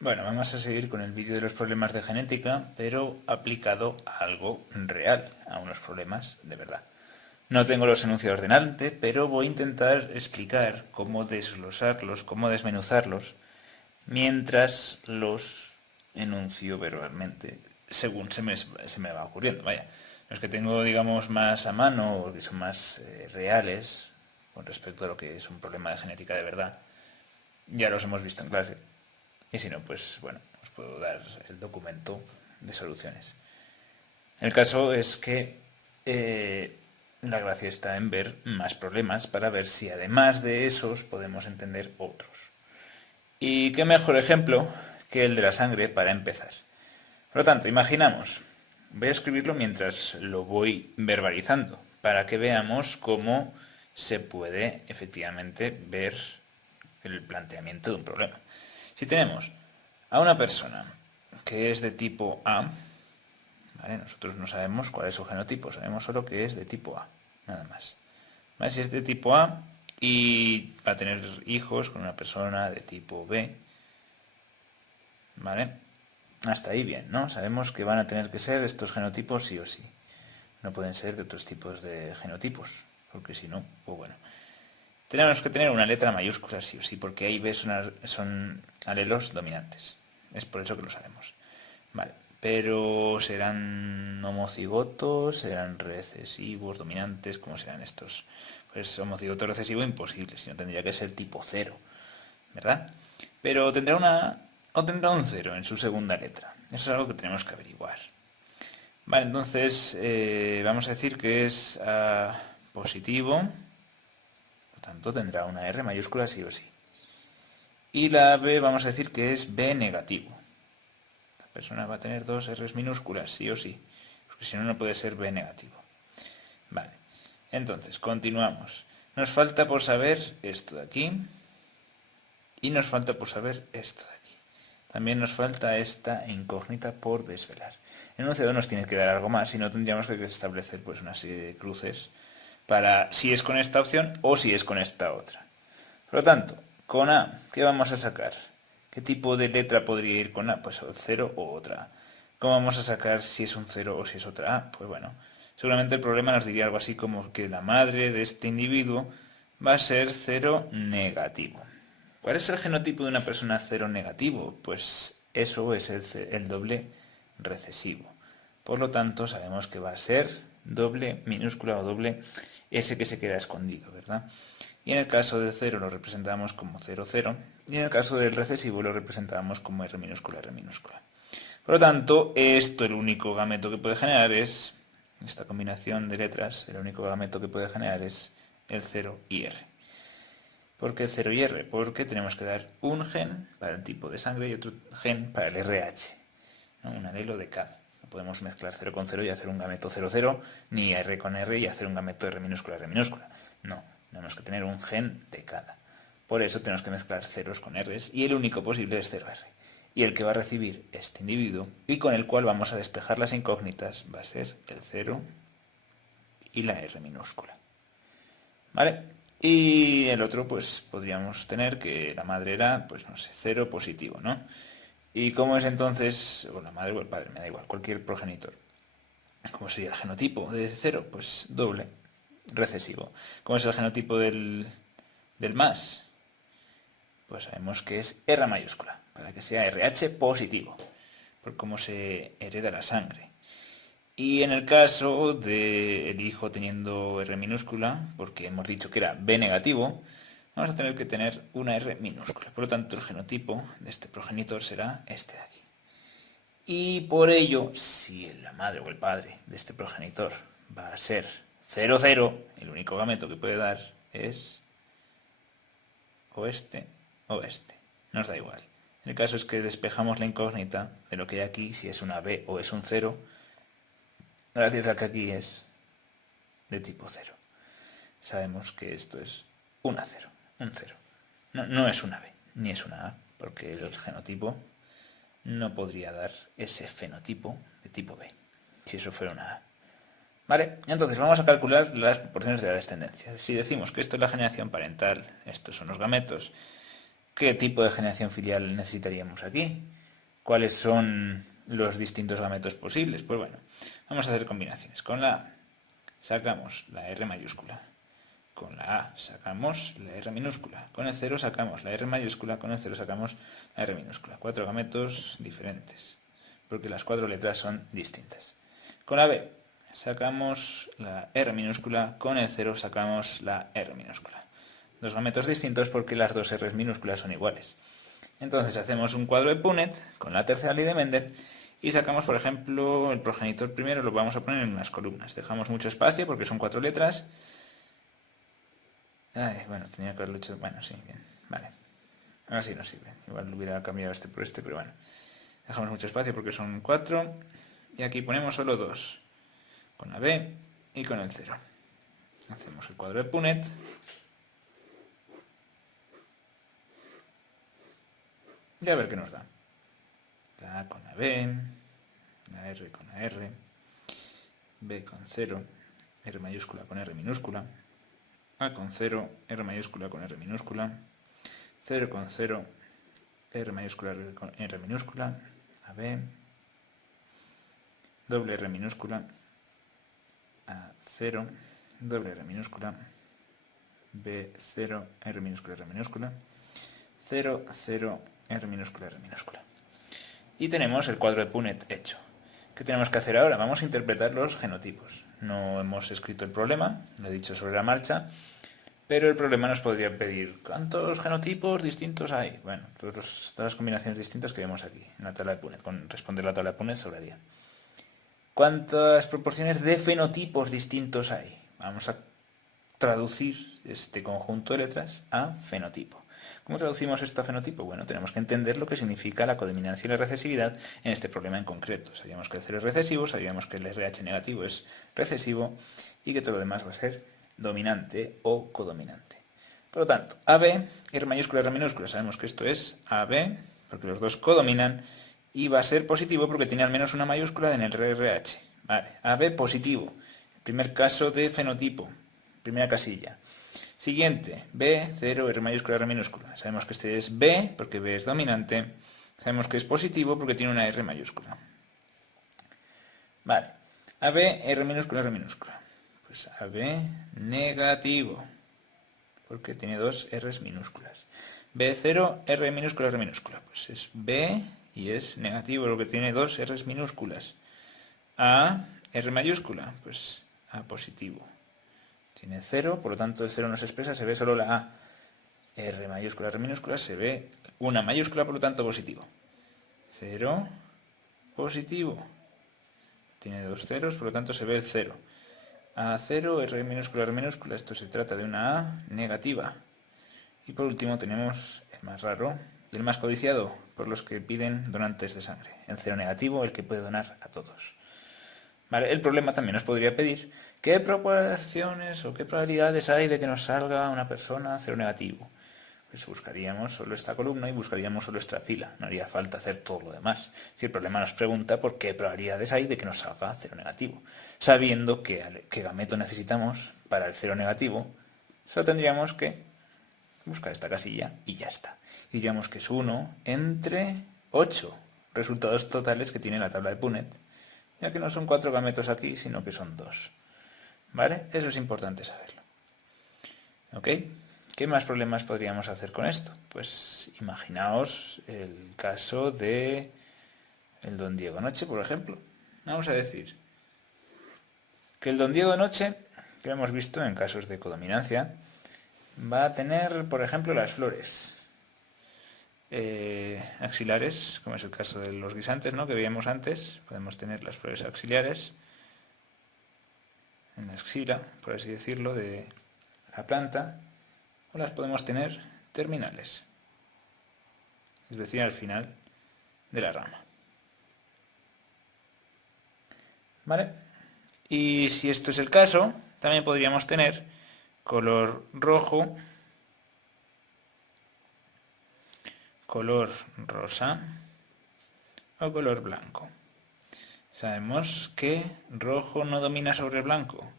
Bueno, vamos a seguir con el vídeo de los problemas de genética, pero aplicado a algo real, a unos problemas de verdad. No tengo los enunciados delante, pero voy a intentar explicar cómo desglosarlos, cómo desmenuzarlos, mientras los enuncio verbalmente, según se me va ocurriendo. Vaya, los que tengo, digamos, más a mano, o que son más reales, con respecto a lo que es un problema de genética de verdad, ya los hemos visto en clase. Y si no, pues bueno, os puedo dar el documento de soluciones. El caso es que la gracia está en ver más problemas para ver si además de esos podemos entender otros. Y qué mejor ejemplo que el de la sangre para empezar. Por lo tanto, imaginamos, voy a escribirlo mientras lo voy verbalizando, para que veamos cómo se puede efectivamente ver el planteamiento de un problema. Si tenemos a una persona que es de tipo A, ¿vale? Nosotros no sabemos cuál es su genotipo, sabemos solo que es de tipo A, nada más. ¿Vale? Si es de tipo A y va a tener hijos con una persona de tipo B, ¿vale? Hasta ahí bien, ¿no? Sabemos que van a tener que ser estos genotipos sí o sí. No pueden ser de otros tipos de genotipos, porque si no, pues bueno. Tenemos que tener una letra mayúscula sí o sí, porque ahí ves son alelos dominantes. Es por eso que lo sabemos. Vale, pero serán homocigotos, serán recesivos, dominantes, ¿cómo serán estos? Pues homocigoto recesivo imposible, sino tendría que ser tipo 0, ¿verdad? Pero tendrá tendrá un 0 en su segunda letra. Eso es algo que tenemos que averiguar. Vale, entonces vamos a decir que es positivo, por tanto tendrá una R mayúscula sí o sí. Y la B vamos a decir que es B negativo. La persona va a tener dos R's minúsculas sí o sí, porque si no, no puede ser B negativo. Vale, entonces continuamos. Nos falta por saber esto de aquí y nos falta por saber esto de aquí. También nos falta esta incógnita por desvelar. En un enunciado nos tiene que dar algo más, si no tendríamos que establecer pues una serie de cruces para si es con esta opción o si es con esta otra. Por lo tanto, con A, ¿qué vamos a sacar? ¿Qué tipo de letra podría ir con A? Pues el 0 o otra A. ¿Cómo vamos a sacar si es un 0 o si es otra A? Pues bueno, seguramente el problema nos diría algo así como que la madre de este individuo va a ser 0 negativo. ¿Cuál es el genotipo de una persona 0 negativo? Pues eso es el doble recesivo. Por lo tanto, sabemos que va a ser doble minúscula o doble ese que se queda escondido, ¿verdad? Y en el caso del 0 lo representamos como 0, 0, y en el caso del recesivo lo representamos como R minúscula, R minúscula. Por lo tanto, esto el único gameto que puede generar es, esta combinación de letras, el único gameto que puede generar es el 0 y R. ¿Por qué 0 y R? Porque tenemos que dar un gen para el tipo de sangre y otro gen para el RH, ¿no? Un alelo de cada. No podemos mezclar 0 con 0 y hacer un gameto 0, 0, ni R con R y hacer un gameto R minúscula, R minúscula. No, tenemos que tener un gen de cada. Por eso tenemos que mezclar ceros con Rs y el único posible es 0R. Y el que va a recibir este individuo y con el cual vamos a despejar las incógnitas va a ser el 0 y la R minúscula. ¿Vale? Y el otro, pues podríamos tener que la madre era, pues no sé, 0 positivo, ¿no? ¿Y cómo es entonces, o la madre o el padre, me da igual, cualquier progenitor? ¿Cómo sería el genotipo de 0? Pues doble, recesivo. ¿Cómo es el genotipo del más? Pues sabemos que es R mayúscula, para que sea RH positivo, por cómo se hereda la sangre. Y en el caso del hijo teniendo R minúscula, porque hemos dicho que era B negativo, vamos a tener que tener una R minúscula. Por lo tanto, el genotipo de este progenitor será este de aquí. Y por ello, si la madre o el padre de este progenitor va a ser 0, 0, el único gameto que puede dar es o este o este. Nos da igual. El caso es que despejamos la incógnita de lo que hay aquí, si es una B o es un 0, gracias a que aquí es de tipo 0. Sabemos que esto es una 0, un 0. No es una B, ni es una A, porque el genotipo no podría dar ese fenotipo de tipo B, si eso fuera una A. Vale, entonces vamos a calcular las proporciones de la descendencia. Si decimos que esto es la generación parental, estos son los gametos, ¿qué tipo de generación filial necesitaríamos aquí? ¿Cuáles son los distintos gametos posibles? Pues bueno, vamos a hacer combinaciones. Con la A sacamos la R mayúscula. Con la A sacamos la R minúscula. Con el 0 sacamos la R mayúscula. Con el 0 sacamos la R minúscula. 4 gametos diferentes, porque las 4 letras son distintas. Con la B sacamos la R minúscula. Con el 0 sacamos la R minúscula. Dos gametos distintos porque las dos R minúsculas son iguales. Entonces hacemos un cuadro de Punnett con la tercera ley de Mendel y sacamos, por ejemplo, el progenitor primero lo vamos a poner en unas columnas. Dejamos mucho espacio porque son 4 letras. Bueno, tenía que haberlo hecho... Bueno, sí, bien, vale. Así no sirve. Igual hubiera cambiado este por este, pero bueno. Dejamos mucho espacio porque son 4. Y aquí ponemos solo 2. Con la B y con el 0. Hacemos el cuadro de Punnett. Y a ver qué nos da. La A con la B, la R con la R, B con 0, R mayúscula con R minúscula, A con 0, R mayúscula con R minúscula, 0 con 0, R mayúscula con R minúscula, AB, doble R minúscula, A0, doble R minúscula, B0, R minúscula, R minúscula, 0, 0, R minúscula, R minúscula. Y tenemos el cuadro de Punnett hecho. ¿Qué tenemos que hacer ahora? Vamos a interpretar los genotipos. No hemos escrito el problema, lo he dicho sobre la marcha, pero el problema nos podría pedir ¿cuántos genotipos distintos hay? Bueno, todas las combinaciones distintas que vemos aquí, en la tabla de Punnett. Con responder la tabla de Punnett sobraría. ¿Cuántas proporciones de fenotipos distintos hay? Vamos a traducir este conjunto de letras a fenotipo. ¿Cómo traducimos esto a fenotipo? Bueno, tenemos que entender lo que significa la codominancia y la recesividad en este problema en concreto. Sabíamos que el 0 es recesivo, sabíamos que el RH negativo es recesivo y que todo lo demás va a ser dominante o codominante. Por lo tanto, AB, R mayúscula, R minúscula, sabemos que esto es AB, porque los dos codominan, y va a ser positivo porque tiene al menos una mayúscula en el RH. Vale, AB positivo, primer caso de fenotipo, primera casilla. Siguiente, B, 0, R mayúscula, R minúscula. Sabemos que este es B, porque B es dominante. Sabemos que es positivo porque tiene una R mayúscula. Vale, AB, R minúscula, R minúscula. Pues AB negativo, porque tiene dos R's minúsculas. B0, R minúscula, R minúscula. Pues es B y es negativo, porque tiene dos R's minúsculas. A, R mayúscula, pues A positivo. Tiene 0, por lo tanto el 0 no se expresa, se ve solo la A. R mayúscula, R minúscula, se ve una mayúscula, por lo tanto positivo. 0, positivo. Tiene dos ceros, por lo tanto se ve el 0. A0, R minúscula, R minúscula, esto se trata de una A negativa. Y por último tenemos el más raro y el más codiciado por los que piden donantes de sangre. El 0 negativo, el que puede donar a todos. Vale, el problema también nos podría pedir qué proporciones o qué probabilidades hay de que nos salga una persona 0 negativo. Pues buscaríamos solo esta columna y buscaríamos solo esta fila. No haría falta hacer todo lo demás. Si el problema nos pregunta por qué probabilidades hay de que nos salga 0 negativo. Sabiendo qué gameto necesitamos para el 0 negativo, solo tendríamos que buscar esta casilla y ya está. Diríamos que es 1 entre 8 resultados totales que tiene la tabla de Punnett, ya que no son 4 gametos aquí, sino que son 2. ¿Vale? Eso es importante saberlo. ¿Ok? ¿Qué más problemas podríamos hacer con esto? Pues imaginaos el caso de el don Diego Noche, por ejemplo. Vamos a decir que el don Diego Noche, que hemos visto en casos de codominancia, va a tener, por ejemplo, las flores axilares, como es el caso de los guisantes, ¿no?, que veíamos antes. Podemos tener las flores axilares en la axila, por así decirlo, de la planta, o las podemos tener terminales, es decir, al final de la rama. ¿Vale? Y si esto es el caso, también podríamos tener color rojo, color rosa o color blanco. Sabemos que rojo no domina sobre blanco,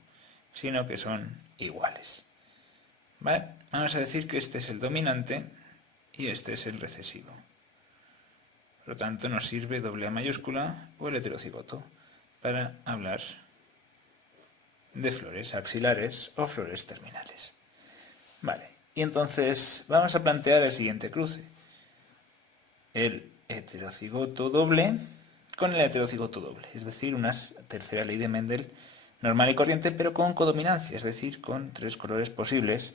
sino que son iguales. ¿Vale? Vamos a decir que este es el dominante y este es el recesivo. Por lo tanto, nos sirve AA mayúscula o el heterocigoto para hablar de flores axilares o flores terminales. Vale, y entonces vamos a plantear el siguiente cruce. El heterocigoto doble con el heterocigoto doble, es decir, una tercera ley de Mendel normal y corriente, pero con codominancia, es decir, con 3 colores posibles.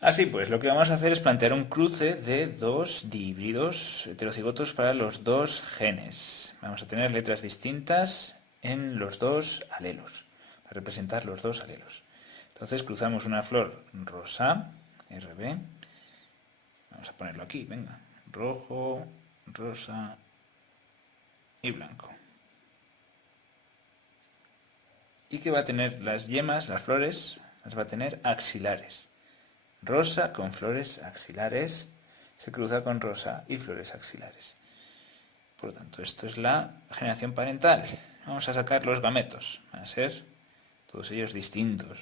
Así pues, lo que vamos a hacer es plantear un cruce de 2 dihíbridos heterocigotos para los 2 genes. Vamos a tener letras distintas en los 2 alelos, para representar los 2 alelos. Entonces cruzamos una flor rosa, RB, vamos a ponerlo aquí, venga, rojo, rosa y blanco. Y que va a tener las yemas, las flores, las va a tener axilares. Rosa con flores axilares se cruza con rosa y flores axilares. Por lo tanto, esto es la generación parental. Vamos a sacar los gametos. Van a ser todos ellos distintos,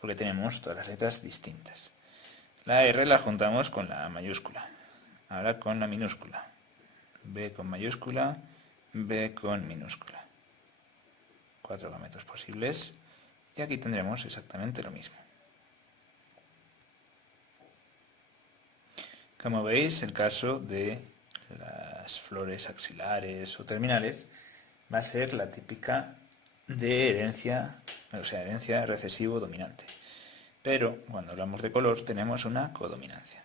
porque tenemos todas las letras distintas. La R la juntamos con la mayúscula. Ahora con la minúscula. B con mayúscula, B con minúscula. 4 gametos posibles. Y aquí tendremos exactamente lo mismo. Como veis, el caso de las flores axilares o terminales va a ser la típica de herencia, o sea, herencia recesivo dominante. Pero cuando hablamos de color tenemos una codominancia.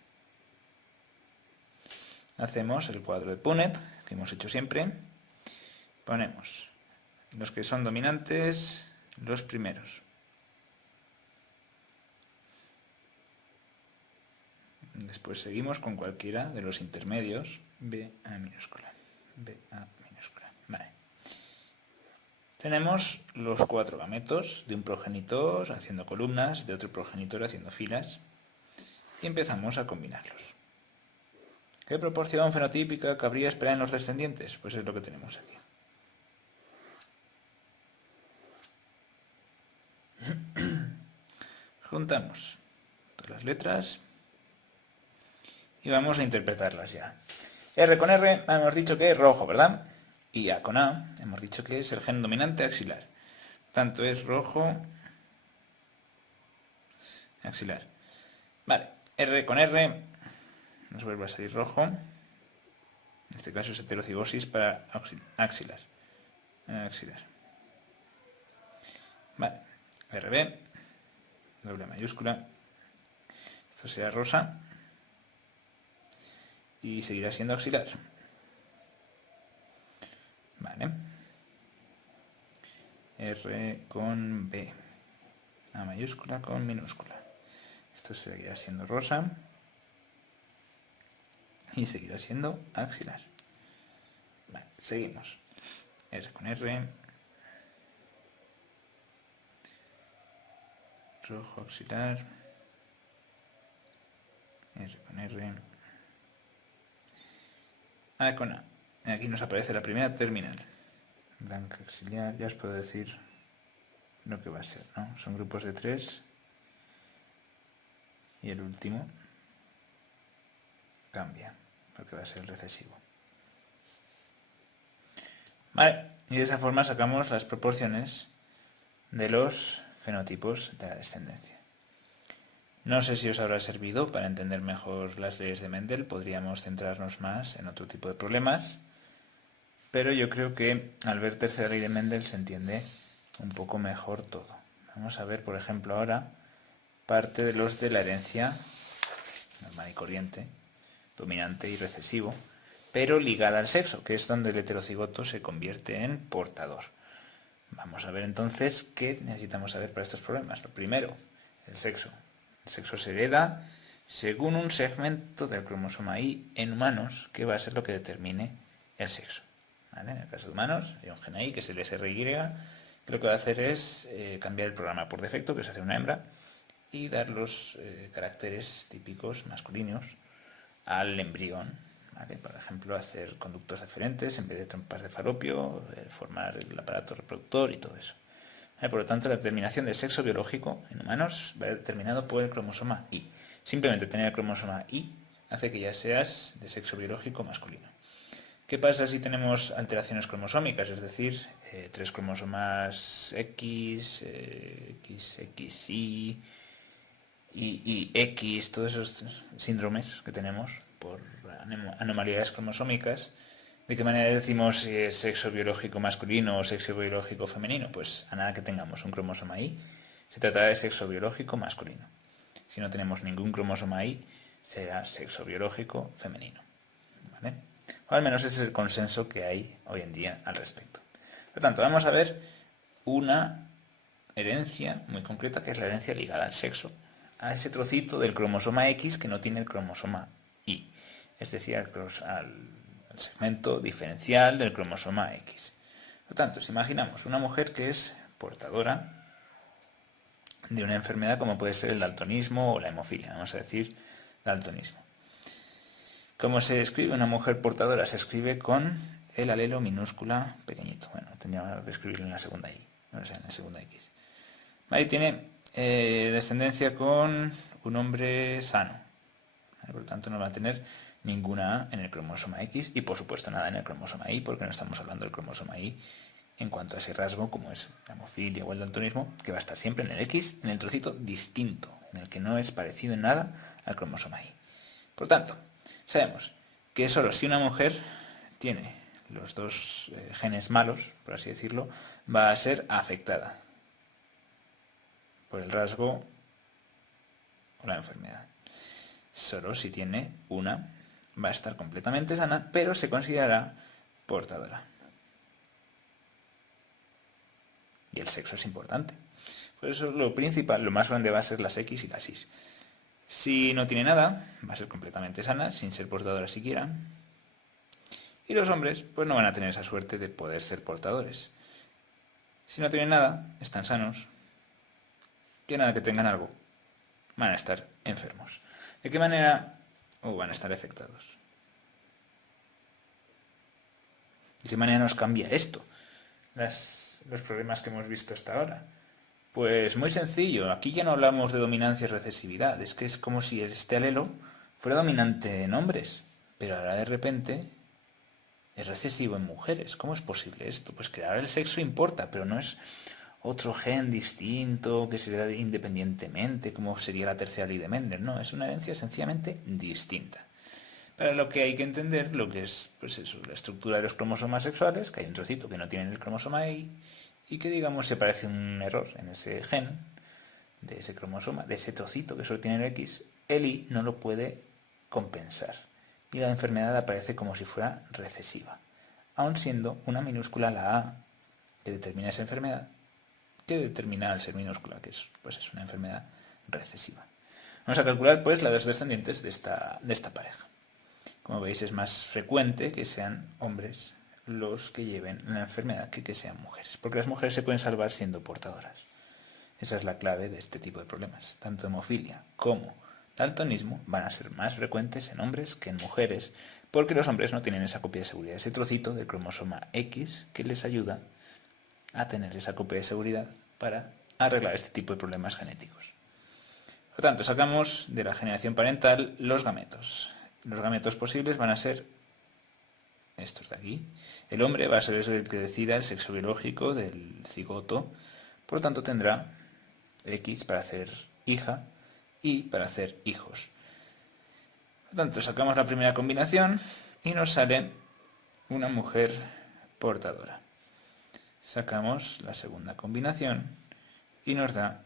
Hacemos el cuadro de Punnett, que hemos hecho siempre. Ponemos los que son dominantes, los primeros. Después seguimos con cualquiera de los intermedios, B A minúscula, B A minúscula. Vale. Tenemos los 4 gametos de un progenitor haciendo columnas, de otro progenitor haciendo filas, y empezamos a combinarlos. ¿Qué proporción fenotípica cabría esperar en los descendientes? Pues es lo que tenemos aquí. Juntamos todas las letras y vamos a interpretarlas ya. R con R hemos dicho que es rojo, ¿verdad? Y A con A hemos dicho que es el gen dominante axilar. Por tanto, es rojo axilar. Vale, R con R nos vuelve a salir rojo. En este caso es heterocigosis para axilar. Vale, RB, doble mayúscula. Esto será rosa. Y seguirá siendo axilar. Vale. R con B. A mayúscula con minúscula. Esto seguirá siendo rosa. Y seguirá siendo axilar. Vale, seguimos. R con R. Rojo axilar. R con R. A con A. Aquí nos aparece la primera terminal. Blanca auxiliar, ya os puedo decir lo que va a ser, ¿no? Son grupos de 3 y el último cambia, porque va a ser el recesivo. Vale, y de esa forma sacamos las proporciones de los fenotipos de la descendencia. No sé si os habrá servido para entender mejor las leyes de Mendel, podríamos centrarnos más en otro tipo de problemas, pero yo creo que al ver tercera ley de Mendel se entiende un poco mejor todo. Vamos a ver, por ejemplo, ahora parte de los de la herencia normal y corriente, dominante y recesivo, pero ligada al sexo, que es donde el heterocigoto se convierte en portador. Vamos a ver entonces qué necesitamos saber para estos problemas. Lo primero, el sexo. El sexo se hereda según un segmento del cromosoma Y en humanos, que va a ser lo que determine el sexo. ¿Vale? En el caso de humanos, hay un gen ahí que es el SRY, que lo que va a hacer es cambiar el programa por defecto, que es hacer una hembra, y dar los caracteres típicos masculinos al embrión. ¿Vale? Por ejemplo, hacer conductos deferentes en vez de trompas de falopio, formar el aparato reproductor y todo eso. ¿Vale? Por lo tanto, la determinación del sexo biológico en humanos va determinado por el cromosoma Y. Simplemente tener el cromosoma Y hace que ya seas de sexo biológico masculino. ¿Qué pasa si tenemos alteraciones cromosómicas? Es decir, 3 cromosomas X, XXY y X, todos esos síndromes que tenemos por anomalías cromosómicas. ¿De qué manera decimos si es sexo biológico masculino o sexo biológico femenino? Pues a nada que tengamos un cromosoma Y, se tratará de sexo biológico masculino. Si no tenemos ningún cromosoma Y, será sexo biológico femenino. ¿Vale? O al menos ese es el consenso que hay hoy en día al respecto. Por lo tanto, vamos a ver una herencia muy concreta, que es la herencia ligada al sexo, a ese trocito del cromosoma X que no tiene el cromosoma Y, es decir, al segmento diferencial del cromosoma X. Por lo tanto, si imaginamos una mujer que es portadora de una enfermedad como puede ser el daltonismo o la hemofilia, vamos a decir daltonismo. ¿Cómo se escribe una mujer portadora? Se escribe con el alelo minúscula pequeñito. Bueno, tendríamos que escribirlo en la segunda I, o sea, en la segunda X. Ahí tiene descendencia con un hombre sano. ¿Vale? Por lo tanto, no va a tener ninguna A en el cromosoma X y, por supuesto, nada en el cromosoma Y, porque no estamos hablando del cromosoma Y en cuanto a ese rasgo, como es la hemofilia o el daltonismo, que va a estar siempre en el X, en el trocito distinto, en el que no es parecido en nada al cromosoma Y. Por tanto, sabemos que solo si una mujer tiene los dos genes malos, por así decirlo, va a ser afectada por el rasgo o la enfermedad. Solo si tiene una, va a estar completamente sana, pero se considerará portadora. Y el sexo es importante. Por eso lo principal, lo más grande va a ser las X y las Y. Si no tiene nada, va a ser completamente sana, sin ser portadora siquiera. Y los hombres, pues no van a tener esa suerte de poder ser portadores. Si no tienen nada, están sanos, y a nada que tengan algo, van a estar enfermos. ¿De qué manera? O van a estar afectados. ¿De qué manera nos cambia esto? Los problemas que hemos visto hasta ahora. Pues muy sencillo, aquí ya no hablamos de dominancia y recesividad, es que es como si este alelo fuera dominante en hombres, pero ahora de repente es recesivo en mujeres. ¿Cómo es posible esto? Pues que ahora el sexo importa, pero no es otro gen distinto que se le da independientemente, como sería la tercera ley de Mendel, no, es una herencia sencillamente distinta. Para lo que hay que entender lo que es, pues eso, la estructura de los cromosomas sexuales, que hay un trocito que no tiene el cromosoma Y, y que digamos se parece un error en ese gen de ese cromosoma, de ese trocito que solo tiene el X, el Y no lo puede compensar y la enfermedad aparece como si fuera recesiva, aun siendo una minúscula la A que determina esa enfermedad, que determina al ser minúscula, que es, pues es una enfermedad recesiva. Vamos a calcular pues las descendientes de esta pareja. Como veis, es más frecuente que sean hombres los que lleven la enfermedad que sean mujeres, porque las mujeres se pueden salvar siendo portadoras. Esa es la clave de este tipo de problemas. Tanto hemofilia como daltonismo van a ser más frecuentes en hombres que en mujeres, porque los hombres no tienen esa copia de seguridad, ese trocito del cromosoma X que les ayuda a tener esa copia de seguridad para arreglar este tipo de problemas genéticos. Por lo tanto, sacamos de la generación parental los gametos. Los gametos posibles van a ser estos de aquí. El hombre va a ser el que decida el sexo biológico del cigoto, por lo tanto tendrá X para hacer hija y para hacer hijos. Por lo tanto, sacamos la primera combinación y nos sale una mujer portadora. Sacamos la segunda combinación y nos da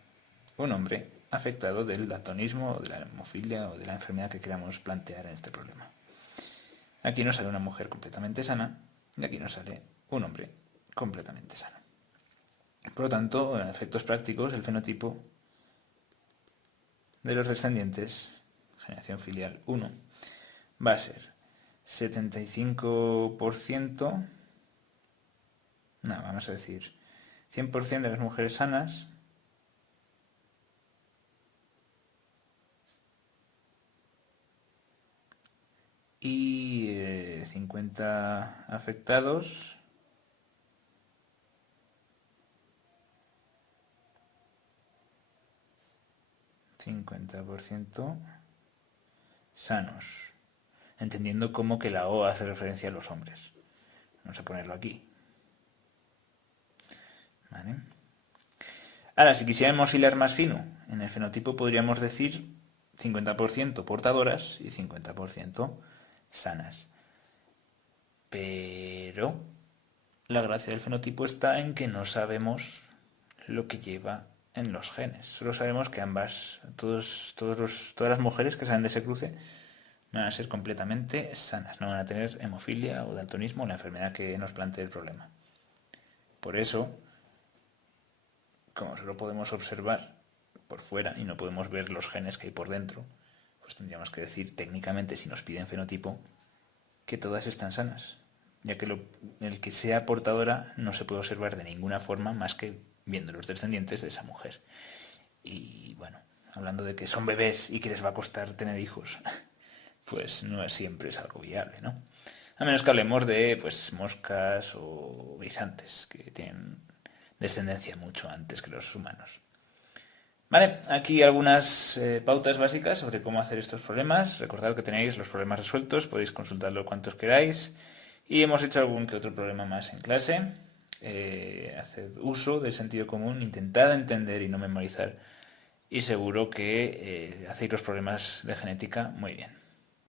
un hombre afectado del daltonismo o de la hemofilia o de la enfermedad que queramos plantear en este problema. Aquí nos sale una mujer completamente sana y aquí nos sale un hombre completamente sano. Por lo tanto, en efectos prácticos, el fenotipo de los descendientes, generación filial 1, va a ser 75%, no, vamos a decir 100% de las mujeres sanas, y 50 afectados, sanos, entendiendo como que la O hace referencia a los hombres. Vamos a ponerlo aquí. ¿Vale? Ahora, si quisiéramos hilar más fino, en el fenotipo podríamos decir 50% portadoras y 50% sanas. Pero la gracia del fenotipo está en que no sabemos lo que lleva en los genes. Solo sabemos que todas las mujeres que salen de ese cruce van a ser completamente sanas, no van a tener hemofilia o daltonismo, la enfermedad que nos plantee el problema. Por eso, como solo podemos observar por fuera y no podemos ver los genes que hay por dentro, pues tendríamos que decir técnicamente, si nos piden fenotipo, que todas están sanas, ya que el que sea portadora no se puede observar de ninguna forma más que viendo los descendientes de esa mujer. Y bueno, hablando de que son bebés y que les va a costar tener hijos, pues no siempre es algo viable, ¿no? A menos que hablemos de pues moscas o guisantes, que tienen descendencia mucho antes que los humanos. Vale, aquí algunas pautas básicas sobre cómo hacer estos problemas. Recordad que tenéis los problemas resueltos, podéis consultarlo cuantos queráis. Y hemos hecho algún que otro problema más en clase. Haced uso del sentido común, intentad entender y no memorizar. Y seguro que hacéis los problemas de genética muy bien.